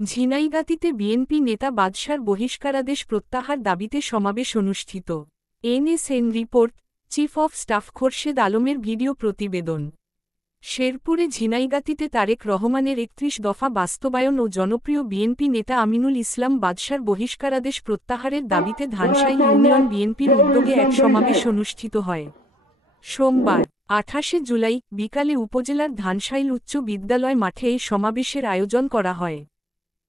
ঝিনাইগাতীতে BNP নেতা বাদশার বহিষ্কারাদেশ প্রত্যাহার দাবিতে সমাবেশ অনুষ্ঠিত। NSN report, chief of staff Khorshed আলমের ভিডিও প্রতিবেদন। শেরপুরে ঝিনাইগাতীতে তারেক রহমানের ৩১ দফা বাস্তবায়ন ও জনপ্রিয় বিএনপি নেতা আমিনুল ইসলাম বাদশার বহিষ্কারাদেশ প্রত্যাহারের দাবিতে ধানসাই ইউনিয়ন বিএনপির উদ্যোগে এক সমাবেশ অনুষ্ঠিত হয়। সোমবার ২৮ জুলাই বিকালে উপজেলার ধানসাইল উচ্চ বিদ্যালয় মাঠে এই সমাবেশের আয়োজন করা হয়।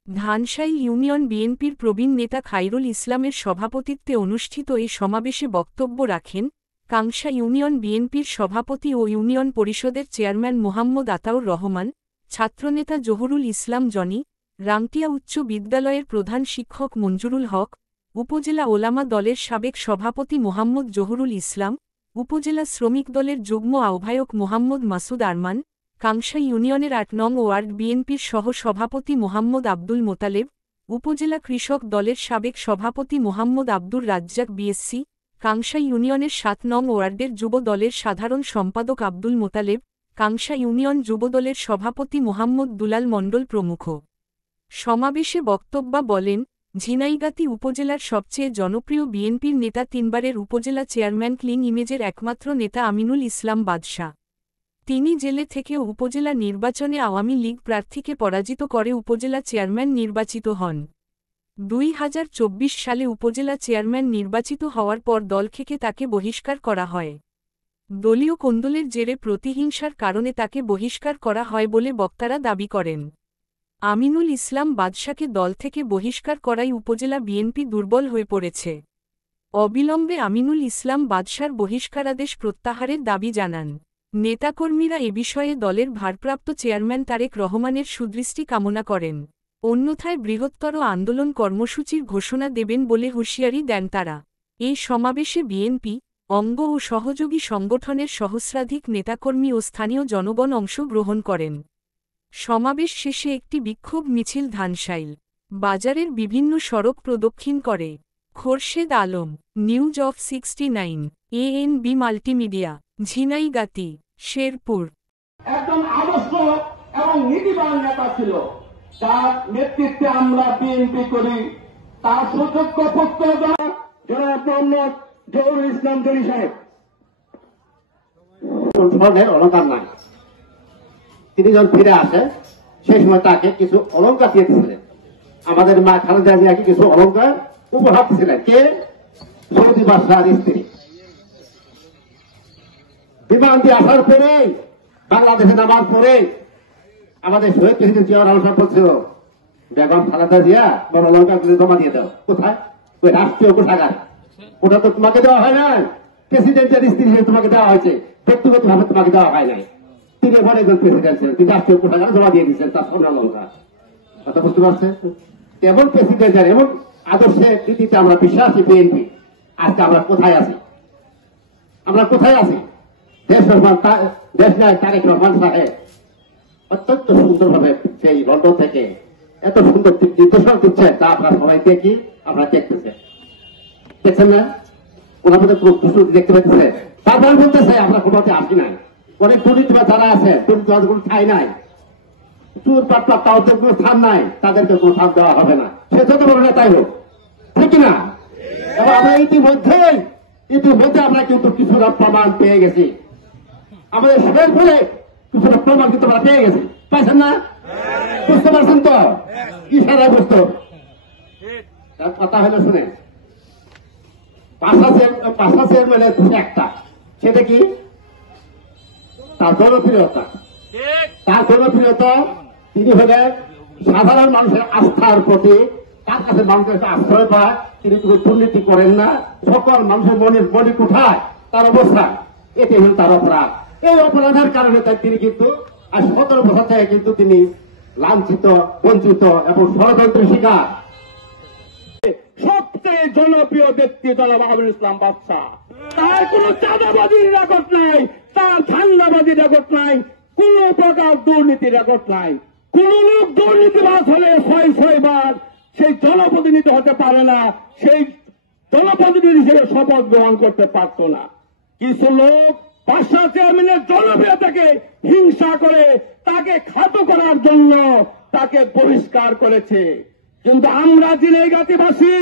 ধানসাইল ইউনিয়ন বিএনপির প্রবীণ নেতা খাইরুল ইসলামের সভাপতিত্বে অনুষ্ঠিত এই সমাবেশে বক্তব্য রাখেন কাংশা ইউনিয়ন বিএনপির সভাপতি ও ইউনিয়ন পরিষদের চেয়ারম্যান মোহাম্মদ আতাউর রহমান, ছাত্রনেতা জহুরুল ইসলাম জনি, রাংটিয়া উচ্চ বিদ্যালয়ের প্রধান শিক্ষক মঞ্জুরুল হক, উপজেলা ওলামা দলের সাবেক সভাপতি মোহাম্মদ জহুরুল ইসলাম, উপজেলা শ্রমিক দলের যুগ্ম আহ্বায়ক মোহাম্মদ মাসুদ আরমান, কাংশা ইউনিয়নের ৮ নং ওয়ার্ড বিএনপির সহ সভাপতি মোহাম্মদ আব্দুল মোতালেব, উপজেলা কৃষক দলের সাবেক সভাপতি মোহাম্মদ আব্দুর রাজ্জাক বিএসসি, কাংশা ইউনিয়নের ৭ নং ওয়ার্ডের যুব দলের সাধারণ সম্পাদক আব্দুল মোতালেব, কাংশা ইউনিয়ন যুবদলের সভাপতি মোহাম্মদ দুলাল মণ্ডল প্রমুখ। সমাবেশে বক্তব্য বলেন ঝিনাইগাতী উপজেলার সবচেয়ে জনপ্রিয় বিএনপির নেতা ৩ বারের উপজেলা চেয়ারম্যান ক্লিন ইমেজের একমাত্র নেতা আমিনুল ইসলাম বাদশা। তিনি জেলে থেকে উপজেলা নির্বাচনে আওয়ামী লীগ প্রার্থীকে পরাজিত করে উপজেলা চেয়ারম্যান নির্বাচিত হন। ২০২৪ সালে উপজেলা চেয়ারম্যান নির্বাচিত হওয়ার পর দল থেকে তাকে বহিষ্কার করা হয়। দলীয় কোন্দলের জেরে প্রতিহিংসার কারণে তাকে বহিষ্কার করা হয় বলে বক্তারা দাবি করেন। আমিনুল ইসলাম বাদশাকে দল থেকে বহিষ্কার করায় উপজেলা বিএনপি দুর্বল হয়ে পড়েছে। অবিলম্বে আমিনুল ইসলাম বাদশার বহিষ্কারাদেশ প্রত্যাহারের দাবি জানান। নেতাকর্মীরা এ বিষয়ে দলের ভারপ্রাপ্ত চেয়ারম্যান তারেক রহমানের সুদৃষ্টি কামনা করেন। অন্যথায় বৃহত্তর আন্দোলন কর্মসূচির ঘোষণা দেবেন বলে হুঁশিয়ারি দেন তারা। এই সমাবেশে বিএনপি, অঙ্গ ও সহযোগী সংগঠনের সহস্রাধিক নেতাকর্মী ও স্থানীয় জনগণ অংশগ্রহণ করেন। সমাবেশ শেষে একটি বিক্ষোভ মিছিল ধানসাইল বাজারের বিভিন্ন সড়ক প্রদক্ষিণ করে। Khorshed Alam, news of 69, ANB multimedia, Jhenaigati, Sherpur. একজন আদর্শ এবং নীতিবান নেতা ছিল, তার নেতৃত্বে আমরা বিএনপি করি। তার সুযোগ্য পুত্র জনাব মোহাম্মদ জহুরুল ইসলাম জনি সাহেব। ধরনের অলঙ্কার নাই। তিনি যখন ফিরে আসেন সেই সময় তাকে কিছু অলঙ্কার দিয়ে দিয়েছিলেন। আমাদের মা খালেদা জিয়াকে কিছু অলঙ্কার উপহার দিয়েছিলেন। কে? সৌদি বাদশার স্ত্রী। বিমান দিয়ে আসার পরে বাংলাদেশে নামার পরে আমাদের শহীদ প্রেসিডেন্ট জিয়া রহমান সাহেব বলছিল, বেগম খালেদা জিয়া বড় অলঙ্কার করে জমা দিয়ে দাও। কোথায়? ওই রাষ্ট্রীয় কোষাগার। ওটা তো তোমাকে দেওয়া হয় না, প্রেসিডেন্টের স্ত্রী হিসেবে তোমাকে দেওয়া হয়েছে, ব্যক্তিগত ভাবে তোমাকে দেওয়া হয় নাই। তিনি এখানে একজন প্রেসিডেন্ট ছিলেন, তিনি রাষ্ট্রীয় কোষাগারে জমা দিয়ে দিচ্ছেন তার স্বর্ণ অলঙ্কার। কথা বুঝতে পারছেন? এমন প্রেসিডেন্টের এমন আদর্শের নীতিতে আমরা বিশ্বাসী বিএনপি। আজকে আমরা কোথায় আছি? আমরা কোথায় আছি? দেশ নায়ক তারেক রহমান সাহেব অত্যন্ত সুন্দরভাবে সেই লন্ডন থেকে এত সুন্দর নির্দেশনা দিচ্ছেন, তা আপনারা সবাই দেখি, আপনারা দেখতেছেন, দেখছেন না? ওনার মধ্যে কোনো কিছু দেখতে পাচ্ছেন? তারপরে বলতেছে আমরা কোনোতে আসি নাই। অনেক দুর্নীতি যারা আছে, দুর্নীতি কোনো ঠাই নাই, চুর পাটলা তাদের কোনো স্থান নাই, তাদেরকে কোনো স্থান দেওয়া হবে না। সে যত বড় নেতাই হোক, ঠিক না? এবং আমরা ইতিমধ্যে আমরা কিন্তু কিছুটা প্রমাণ পেয়ে গেছি। আমাদের সবের ফলে কিছুটা প্রমাণ কিন্তু আমরা পেয়ে গেছি। পাইছেন না? বুঝতে পারছেন তো? ইশারায় বুঝতো। কথা হলে শুনে পাঁচটা চেয়ারম্যানের একটা, সেটা কি? তার জনপ্রিয়তা। তার জনপ্রিয়তা, তিনি হলেন সাধারণ মানুষের আস্থার প্রতি, তার কাছে মানুষের আশ্রয় পায়, তিনি কোনো দুর্নীতি করেন না, সকল মানুষের মনের মনে কোঠায় তার অবস্থান, এটি হল তার অপরাধ। এই অপরাধের কারণে তিনি কিন্তু আজ 17 বছর থেকে কিন্তু তিনি লাঞ্ছিত, বঞ্চিত এবং ষড়যন্ত্রের শিকার। সবচেয়ে জনপ্রিয় ব্যক্তি জনাব আমিনুল ইসলাম বাদশা। তার কোন চাঁদাবাজির রেকর্ড নাই, তার ধান্দাবাজির রেকর্ড নাই, কোন প্রকার দুর্নীতির রেকর্ড নাই। কোন লোক দুর্নীতিবাজ হলে ৬ বার সেই জনপ্রতিনিধি হতে পারে না, সেই জনপ্রতিনিধি হিসেবে শপথ গ্রহণ করতে পারত না। কিছু লোক বাদশা চেয়ারম্যানের জনপ্রিয়তাকে হিংসা করে তাকে খাটো করার জন্য তাকে বহিষ্কার করেছে। কিন্তু আমরা জিনেগাতিবাসী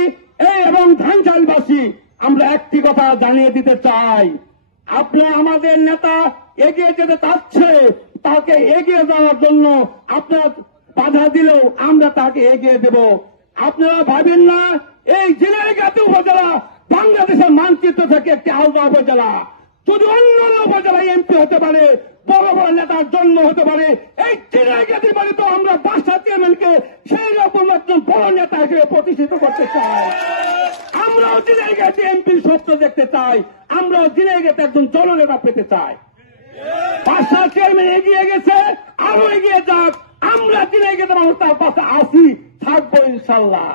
এবং ধানচালবাসী আমরা একটি কথা জানিয়ে দিতে চাই, আপনার আমাদের নেতা এগিয়ে যেতে চাচ্ছে, তাকে এগিয়ে যাওয়ার জন্য আপনার বাধা দিলেও আমরা তাকে এগিয়ে দেব। আপনারা ভাবেন না এই জিনেগাতি উপজেলা বাংলাদেশের মানচিত্র থেকে একটি আলাদা উপজেলা। যদি অন্য উপজেলায় এমপি হতে পারে, বড় বড় নেতার জন্ম হতে পারে, এই জিনেগাতি বাড়ি তো আমরা বাসা চেয়ারম্যানকে সেই রকম একজন বড় নেতা হিসেবে প্রতিষ্ঠিত করতে চাই। আমরাও জিনেগাতি এমপির স্বপ্ন দেখতে চাই, আমরাও জিনেগাতি একজন জননেতা পেতে চাই। বাসা চেয়ারম্যান এগিয়ে গেছে, আরো এগিয়ে যাক। আমরা জিনেগাতি মানুষ তার পাশে আসি, থাকবো ইনশাল্লাহ।